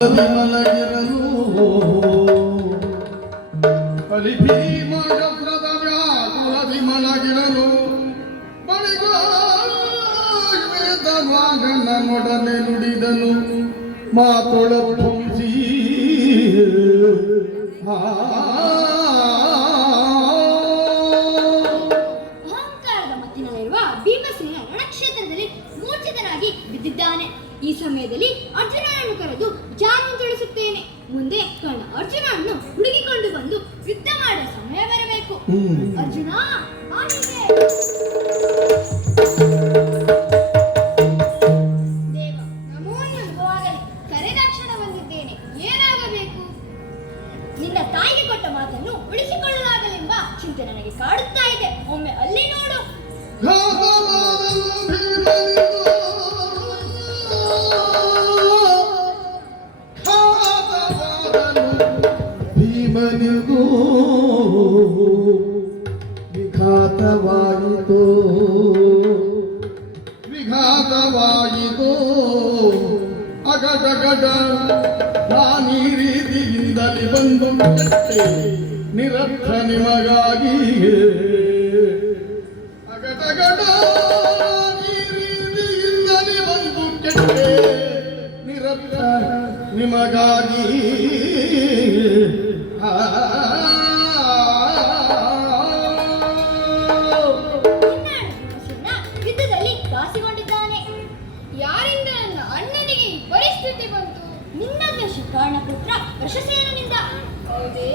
ಮಲಗಿರಲು ಬಲಿ ಭೀಮಗಪ್ರದ ವ್ಯಾಕುಲದಿ ಮಲಗಿರಲು ಬಳಿಗ ವೇದವಾಗನೊಡನೆ ನುಡಿದನು ಮಾತೊಳಪಂಸಿ ಅಹಂಕಾರದ ಮತ್ತಿನಲ್ಲಿರುವ ಭೀಮಸೇನ ರಣಕ್ಷೇತ್ರದಲ್ಲಿ ಮೂರ್ಛಿತನಾಗಿ ಬಿದ್ದಿದ್ದಾನೆ. ಈ ಸಮಯದಲ್ಲಿ ಅರ್ಜುನನನ್ನು ಕರೆದು ಜಾರನ್ನು ತಿಳಿಸುತ್ತೇನೆ. ಮುಂದೆ ಕರ್ಣ ಅರ್ಜುನನನ್ನು ಹುಡುಕಿಕೊಂಡು ಬಂದು ಯುದ್ಧ ಮಾಡುವ ಸಮಯ ಬರಬೇಕು. ಅರ್ಜುನ ದೇವ ನಮೋ ನಮೋವಾಗಲಿ. ಕರೆದಾಕ್ಷಣ ಬಂದಿದ್ದೇನೆ. ಏನಾಗಬೇಕು? ನಿನ್ನ ತಾಯಿಗೆ ಕೊಟ್ಟ ಮಾತನ್ನು ಉಳಿಸಿಕೊಳ್ಳಲಾಗಲೆಂಬ ಚಿಂತೆ ನನಗೆ ಕಾಡುತ್ತಾ ಇದೆ. ಒಮ್ಮೆ ಅಲ್ಲಿ ನೋಡು. ಭೀಮನಿಗೂ ವಿಘಾತವಾಯಿತೋ ಅಗಡಗಡ ನಾನೀ ರೀತಿಯಿಂದಲೇ ಬಂದು ಕೆಟ್ಟೆ ನಿರರ್ಥ ನಿಮಗಾಗಿ. ಅಗಡಗಡ ಈ ರೀತಿಯಿಂದಲೇ ಬಂದು ಕೆಟ್ಟೆ ನಿರರ್ಥ ನಿಮಗಾಗಿ. ಯುದ್ಧದಲ್ಲಿ ಘಾಸಿಗೊಂಡಿದ್ದಾನೆ. ಯಾರಿಂದ ನನ್ನ ಅಣ್ಣನಿಗೆ ಈ ಪರಿಸ್ಥಿತಿ ಬಂತು? ನಿನ್ನ ದ್ವೇಷ ಕರ್ಣಪುತ್ರ ವೃಷಸೇನನಿಂದ. ಹೌದೇ?